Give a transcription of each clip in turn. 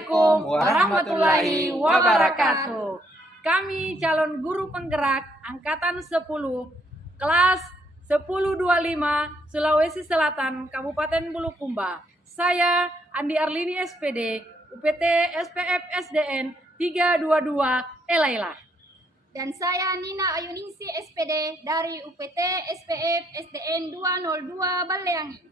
Assalamualaikum warahmatullahi wabarakatuh. Kami calon guru penggerak Angkatan 10, kelas 1025 Sulawesi Selatan, Kabupaten Bulukumba. Saya Andi Arlini SPD, UPT SPF SDN 322 Elaila. Dan saya Nina Ayuningsi SPD dari UPT SPF SDN 202 Baleangi.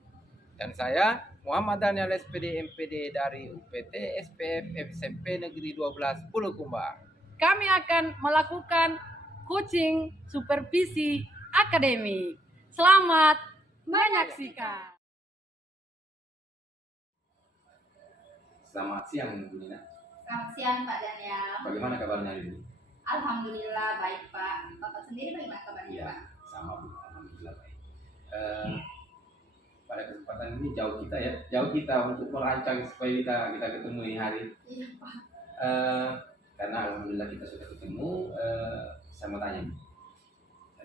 Dan saya Muhammad Daniel SPD MPD dari UPT SPF SMP Negeri 12 Bulukumba. Kami akan melakukan coaching supervisi akademik. Selamat menyaksikan. Selamat siang Bu Nina. Selamat siang Pak Daniel. Bagaimana kabarnya hari ini? Alhamdulillah baik Pak. Bapak sendiri bagaimana kabarnya Ya, Pak? sama Bu. Alhamdulillah baik. Pada kesempatan ini jauh kita untuk merancang supaya kita ketemu ini hari. Iya Pak. Karena alhamdulillah kita sudah ketemu. Saya mau tanya,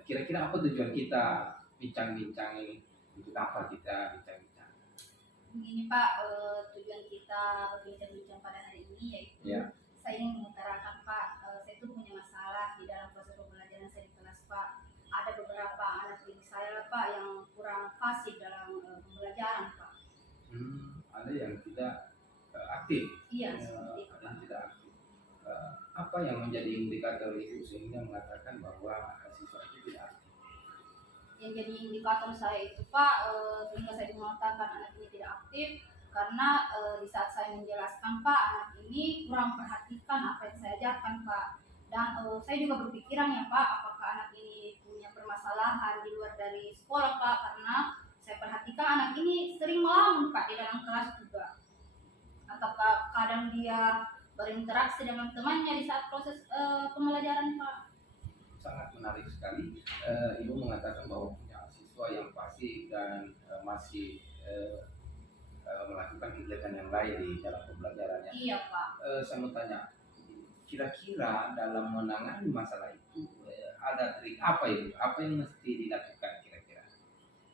kira-kira apa tujuan kita bincang-bincang ini? Untuk apa kita bincang-bincang? Begini Pak, tujuan kita berbincang-bincang pada hari ini yaitu saya ingin mengutarakan Pak, saya itu punya masalah di dalam proses pembelajaran saya di kelas Pak. Ada beberapa anak didik saya Pak yang kurang fasih dalam pembelajaran Pak. Ada yang tidak aktif. Iya, seperti itu Ada yang Pak. tidak aktif. Apa yang menjadi indikator itu sehingga mengatakan bahwa siswa itu tidak aktif? Yang jadi indikator saya itu Pak, sehingga saya mengatakan anak ini tidak aktif karena di saat saya menjelaskan Pak, anak ini kurang perhatikan apa yang saya ajarkan Pak. Dan saya juga berpikiran ya Pak, apakah anak ini punya permasalahan di luar dari sekolah Pak, karena saya perhatikan anak ini sering melamun Pak di dalam kelas juga. Ataukah kadang dia berinteraksi dengan temannya di saat proses pembelajaran Pak. Sangat menarik sekali. Ibu mengatakan bahwa punya siswa yang fasih dan masih melakukan kegiatan yang lain di dalam pembelajarannya. Iya Pak. Saya mau tanya, kira-kira dalam menangani masalah itu ada trik apa itu? Apa yang mesti dilakukan kira-kira?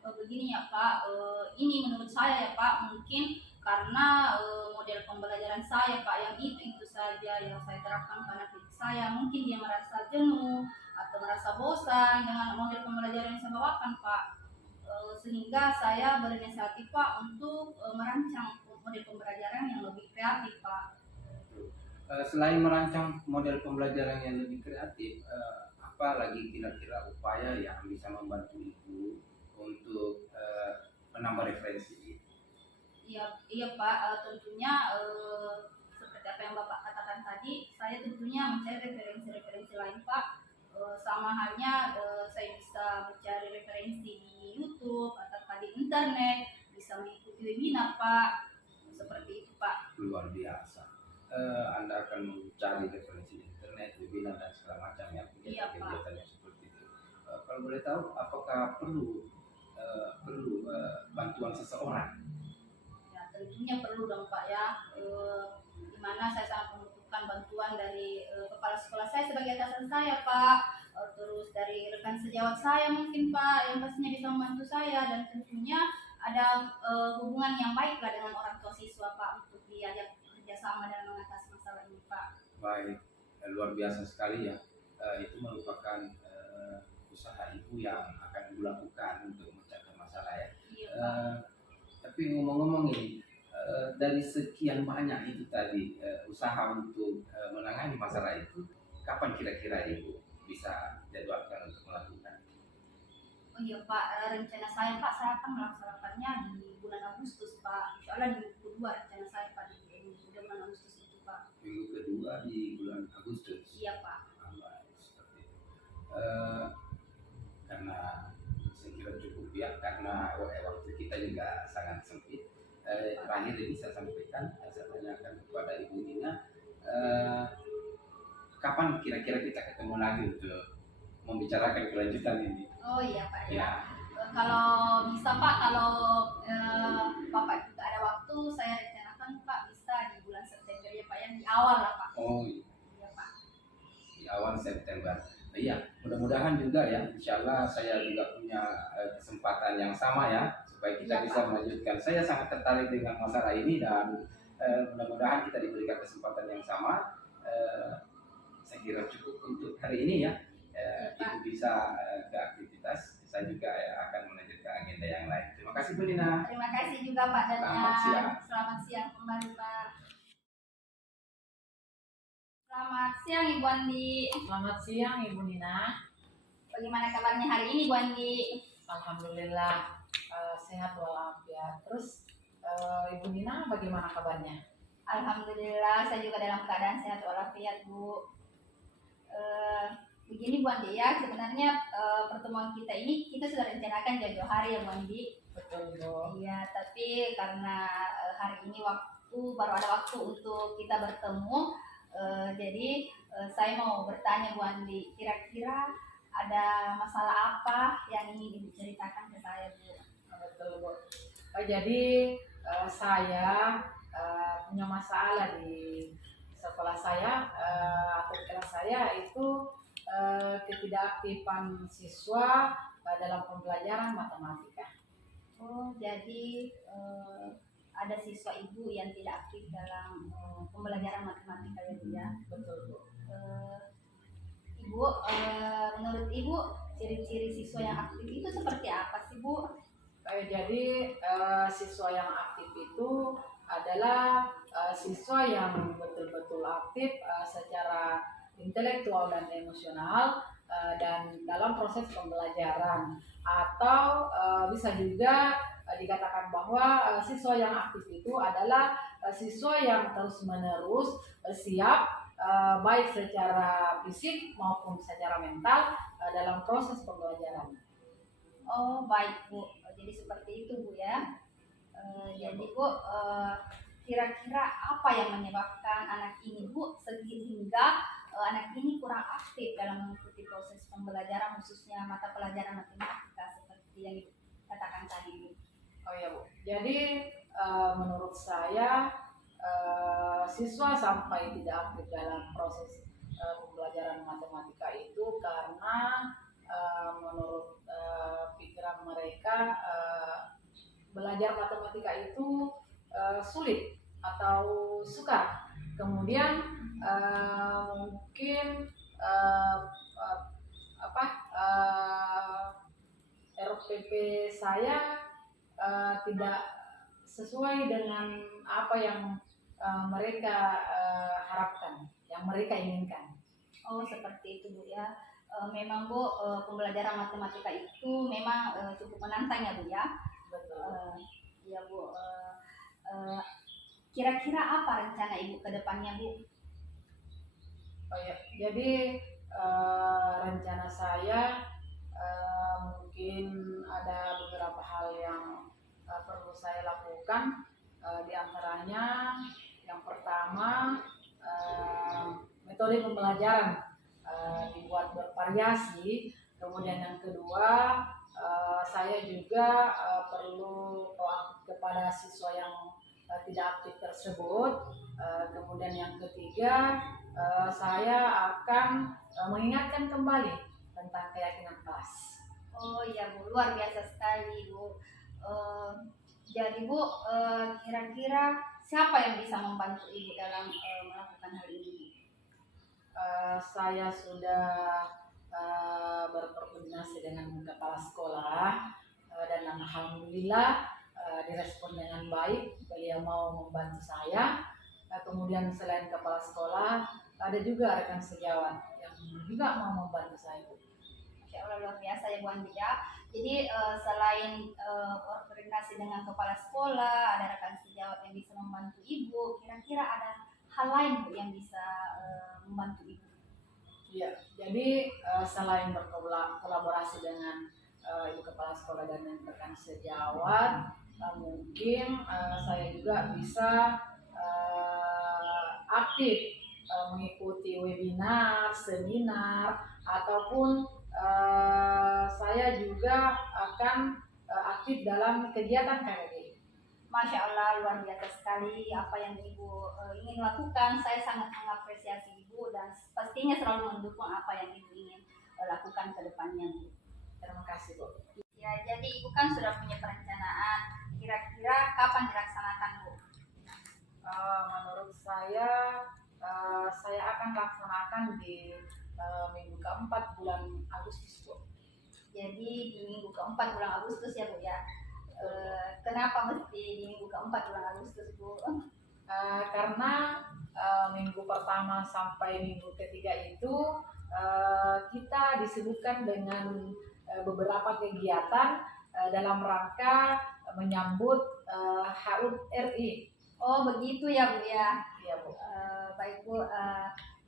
Begini ya Pak, ini menurut saya ya Pak, mungkin karena model pembelajaran saya Pak yang itu saja yang saya terapkan ke anak didik saya, mungkin dia merasa jenuh atau merasa bosan dengan model pembelajaran yang saya bawakan Pak. Sehingga saya berinisiatif Pak untuk merancang model pembelajaran yang lebih kreatif Pak. Selain merancang model pembelajaran yang lebih kreatif, apa lagi kira-kira upaya yang bisa membantu Ibu untuk menambah referensi? Iya Pak, tentunya seperti apa yang Bapak katakan tadi, saya tentunya mencari referensi-referensi lain Pak. Sama halnya saya bisa mencari referensi di YouTube atau di internet, bisa mengikuti webinar Pak, seperti itu Pak. Luar biasa. Anda akan mencari referensi di internet, webinar dan segala macam ya, kegiatan-kegiatan yang seperti itu. Kalau boleh tahu, apakah perlu bantuan seseorang? Ya tentunya perlu dong Pak ya. Dimana saya sangat membutuhkan bantuan dari kepala sekolah saya sebagai atasan saya Pak, terus dari rekan sejawat saya mungkin Pak yang pastinya bisa membantu saya, dan tentunya ada hubungan yang baik lah dengan orang tua siswa Pak untuk diajak kerjasama dalam mengatasi masalah ini Pak. Baik, luar biasa sekali ya. Itu merupakan usaha Ibu yang akan Ibu lakukan untuk mencapai masalah ya. Iya Pak. Tapi ngomong-ngomong ini, dari sekian banyak itu tadi usaha untuk menangani masalah itu, kapan kira-kira Ibu bisa jadwalkan untuk melakukan? Oh iya Pak, rencana saya Pak, saya akan melaksanakannya di bulan Agustus Pak. Insya Allah di minggu kedua rencana saya Pak di bulan Agustus itu Pak. Minggu kedua di bulan Agustus. Iya Pak. Seperti itu. Karena saya kira cukup ya, karena waktu kita juga sangat sempit. Terakhir ini saya sampaikan, saya tanyakan kepada Ibu Nina, kapan kira-kira kita ketemu lagi untuk membicarakan kelanjutan ini? Oh iya Pak Ya. Kalau bisa Pak, kalau Bapak juga ada waktu, saya rencanakan Pak bisa di bulan September ya Pak, yang di awal lah Pak. Oh iya Pak. Di awal September. Iya, mudah-mudahan juga ya, insya Allah saya juga punya kesempatan yang sama ya, supaya kita bisa melanjutkan. Saya sangat tertarik dengan masalah ini dan mudah-mudahan kita diberikan kesempatan yang sama. Saya kira cukup untuk hari ini ya. Ibu bisa ke aktivitas, saya juga akan melanjutkan agenda yang lain. Terima kasih Bu Nina. Terima kasih juga Pak Daniel. Selamat siang. Selamat siang kembali Pak. Selamat siang Ibu Andi. Selamat siang Ibu Nina. Bagaimana kabarnya hari ini Bu Andi? Alhamdulillah sehat walafiat. Terus Ibu Nina bagaimana kabarnya? Alhamdulillah saya juga dalam keadaan sehat walafiat Bu. Begini Bu Andi ya, sebenarnya pertemuan kita ini kita sudah rencanakan jauh-jauh hari ya Bu Andi. Betul Bu. Iya, tapi karena hari ini baru ada waktu untuk kita bertemu, jadi saya mau bertanya Bu Andi, kira-kira ada masalah apa yang ingin Ibu ceritakan ke saya Bu? Betul Bu. Jadi saya punya masalah di sekolah saya atau kelas saya itu ketidakaktifan siswa dalam pembelajaran matematika. Oh, jadi ada siswa Ibu yang tidak aktif dalam pembelajaran matematika ya Bu ya? Betul Bu. Ibu, menurut Ibu ciri-ciri siswa yang aktif itu seperti apa sih Bu? Jadi siswa yang aktif itu adalah siswa yang betul-betul aktif secara intelektual dan emosional dan dalam proses pembelajaran, atau bisa juga dikatakan bahwa siswa yang aktif itu adalah siswa yang terus-menerus siap baik secara fisik maupun secara mental dalam proses pembelajaran. Oh baik Bu, jadi seperti itu Bu ya. Jadi Bu, kira-kira apa yang menyebabkan anak ini Bu sehingga anak ini kurang aktif dalam mengikuti proses pembelajaran, khususnya mata pelajaran matematika seperti yang Ibu katakan tadi Bu? Oh ya Bu, jadi menurut saya siswa sampai tidak aktif dalam proses pembelajaran matematika itu karena menurut pikiran mereka belajar matematika itu sulit atau sukar. Kemudian mungkin RPP saya tidak sesuai dengan apa yang mereka harapkan, yang mereka inginkan. Oh seperti itu Bu ya. Memang Bu, pembelajaran matematika itu memang cukup menantang ya Bu ya. Betul. Iya Bu. Kira-kira apa rencana Ibu ke depannya Bu? Oh ya, jadi rencana saya mungkin ada beberapa hal yang perlu saya lakukan. Di antaranya yang pertama metode pembelajaran dibuat bervariasi. Kemudian yang kedua saya juga perlu proaktif kepada siswa yang tidak aktif tersebut. Kemudian yang ketiga saya akan mengingatkan kembali tentang keyakinan kelas. Oh iya Bu, luar biasa sekali Bu. Jadi Bu, kira-kira siapa yang bisa membantu Ibu dalam melakukan hal ini? Saya sudah berkoordinasi dengan kepala sekolah dan alhamdulillah direspon dengan baik. Beliau mau membantu saya. Kemudian selain kepala sekolah, ada juga rekan sejawat yang juga mau membantu saya. Masya Allah luar biasa ya Bu Andi ya. Jadi selain koordinasi dengan kepala sekolah, ada rekan sejawat yang bisa membantu Ibu. Kira-kira ada hal lain Bu yang bisa membantu Ibu? Iya, jadi selain berkolaborasi dengan Ibu Kepala Sekolah dan rekan sejawat, mungkin saya juga bisa aktif mengikuti webinar, seminar, ataupun saya juga akan aktif dalam kegiatan KKG. Masya Allah luar biasa sekali apa yang Ibu ingin lakukan. Saya sangat mengapresiasi Ibu dan pastinya selalu mendukung apa yang Ibu ingin lakukan ke depannya Bu. Terima kasih Bu. Ya jadi Ibu kan sudah punya perencanaan. Kira-kira kapan dilaksanakan Bu? Menurut saya akan laksanakan di minggu keempat bulan Agustus, Bu. Jadi di minggu keempat bulan Agustus ya Bu ya. Kenapa mesti di minggu keempat bulan Agustus Bu? Karena minggu pertama sampai minggu ketiga itu kita disibukkan dengan beberapa kegiatan dalam rangka menyambut HUT RI. Oh begitu ya Bu ya. Iya, Bu. Baik Bu.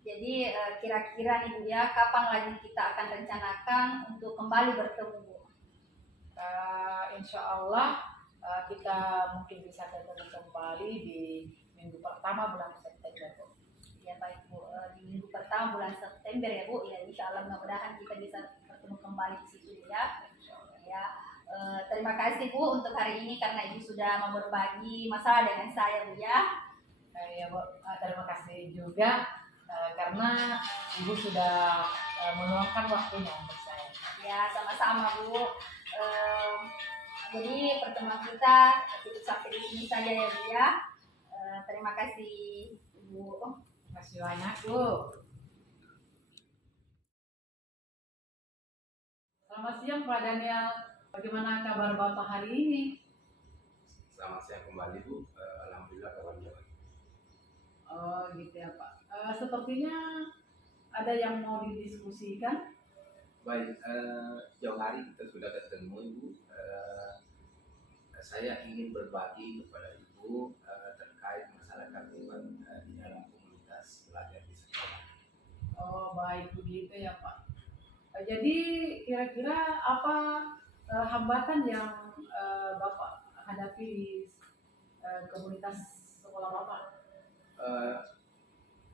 Jadi kira-kira nih Bu ya, kapan lagi kita akan rencanakan untuk kembali bertemu Bu? Insya Allah kita mungkin bisa ketemu kembali di minggu pertama bulan September, Bu. Ya baik Bu, di minggu pertama bulan September ya Bu. Ya insya Allah mudah-mudahan kita bisa bertemu kembali di situ ya. Ya. Terima kasih Bu untuk hari ini karena Ibu sudah mau berbagi masalah dengan saya Bu ya. Ya, Bu. Terima kasih juga karena Ibu sudah meluangkan waktunya untuk saya. Ya sama-sama Bu. Jadi pertemuan kita cukup sampai di sini saja ya Bu ya. Terima kasih Bu. Terima kasih banyak, Bu. Selamat siang Pak Daniel. Bagaimana kabar Bapak hari ini? Selamat siang kembali Bu. Alhamdulillah kabarnya baik. Oh gitu ya Pak. Sepertinya ada yang mau didiskusikan. Baik, jauh hari kita sudah ketemu Ibu. Saya ingin berbagi kepada Ibu terkait masalah keaktifan di dalam komunitas belajar di sekolah. Oh baik begitu ya Pak. Jadi kira-kira apa hambatan yang Bapak hadapi di komunitas sekolah Bapak?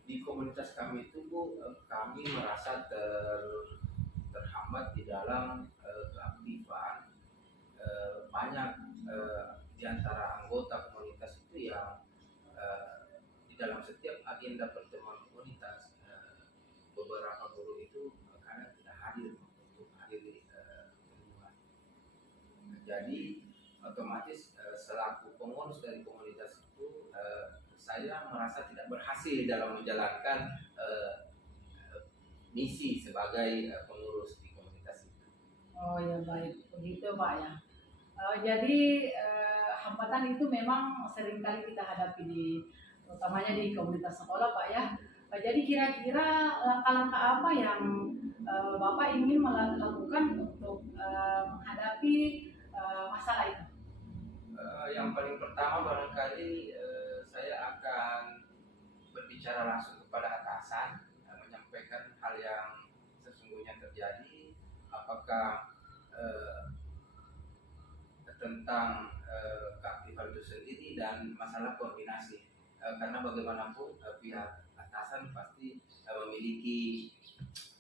Di komunitas kami itu Bu, kami merasa terhambat di dalam keaktifan. Banyak di antara anggota komunitas itu yang di dalam setiap agenda pertemuan komunitas beberapa guru itu kadang tidak hadir untuk hadiri pertemuan. Jadi otomatis selaku pengurus dari komunitas itu saya merasa tidak berhasil dalam menjalankan misi sebagai pengurus di komunitas itu. Oh ya baik begitu Pak ya. Jadi hambatan itu memang seringkali kita hadapi utamanya di komunitas sekolah Pak ya. Jadi kira-kira langkah-langkah apa yang Bapak ingin melakukan untuk menghadapi masalah itu? Yang paling pertama barangkali saya akan berbicara langsung kepada atasan, menyampaikan hal yang sesungguhnya terjadi, apakah tentang keaktifan itu sendiri dan masalah koordinasi. Karena bagaimanapun pihak atasan pasti memiliki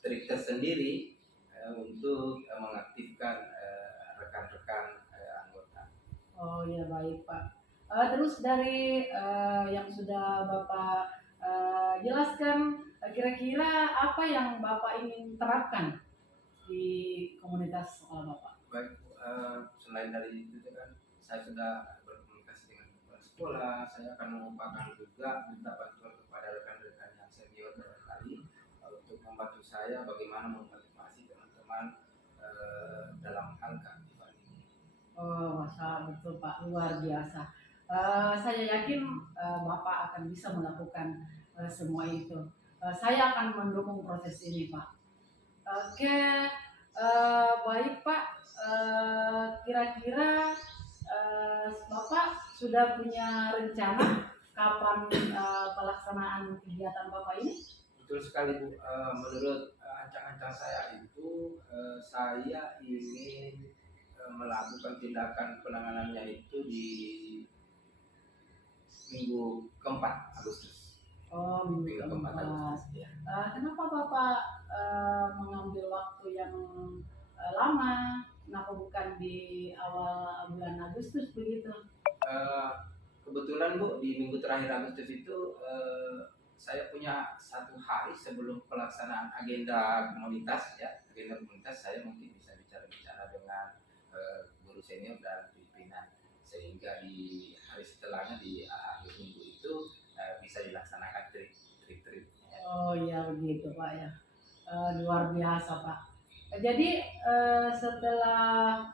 trik tersendiri untuk mengaktifkan rekan-rekan anggota. Oh ya baik Pak. Terus dari yang sudah Bapak jelaskan, kira-kira apa yang Bapak ingin terapkan di komunitas sekolah Bapak? Baik, selain dari itu kan saya sudah berkomunikasi dengan kepala sekolah. Saya akan mengupakan juga minta bantuan kepada rekan-rekan yang senior barangkali untuk membantu saya bagaimana memotivasi teman-teman dalam hal keaktifan ini. Oh, masa betul Pak, luar biasa. Saya yakin Bapak akan bisa melakukan semua itu. Saya akan mendukung proses ini, Pak. Oke, baik Pak. Kira-kira Bapak sudah punya rencana kapan pelaksanaan kegiatan Bapak ini? Betul sekali Bu. Menurut ancang-ancang saya itu saya ingin melakukan tindakan penanganannya itu di minggu keempat Agustus. Oh, minggu keempat. Agustus. Ya. Kenapa Bapak mengambil waktu yang lama? Kenapa bukan di awal bulan Agustus begitu? Kebetulan Bu, di minggu terakhir Agustus itu saya punya satu hari sebelum pelaksanaan agenda komunitas ya. Agenda komunitas saya mungkin bisa bicara-bicara dengan guru senior dan pimpinan, sehingga di hari setelahnya di akhir minggu itu bisa dilaksanakan trip-trip. Oh iya begitu Pak ya. Luar biasa Pak. Jadi setelah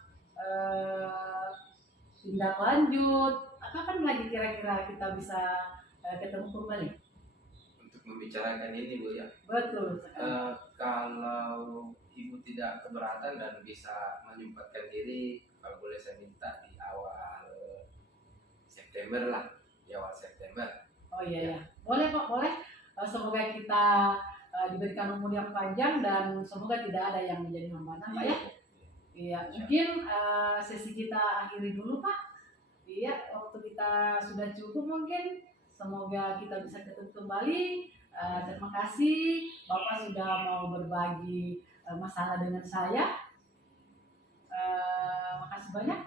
tindak lanjut, kapan lagi kira-kira kita bisa ketemu kembali? Untuk membicarakan ini Bu ya, Betul sekali. kalau Ibu tidak keberatan dan bisa menyempatkan diri, kalau boleh saya minta di awal September lah, di awal September. Oh iya ya, boleh Pak, boleh. Semoga kita diberikan umur yang panjang dan semoga tidak ada yang menjadi hambatan Pak ya. Iya, mungkin sesi kita akhiri dulu Pak. Iya, waktu kita sudah cukup mungkin. Semoga kita bisa ketemu kembali. Terima kasih Bapak sudah mau berbagi masalah dengan saya. Makasih banyak.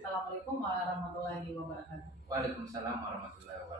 Assalamualaikum warahmatullahi wabarakatuh. Waalaikumsalam warahmatullahi wabarakatuh.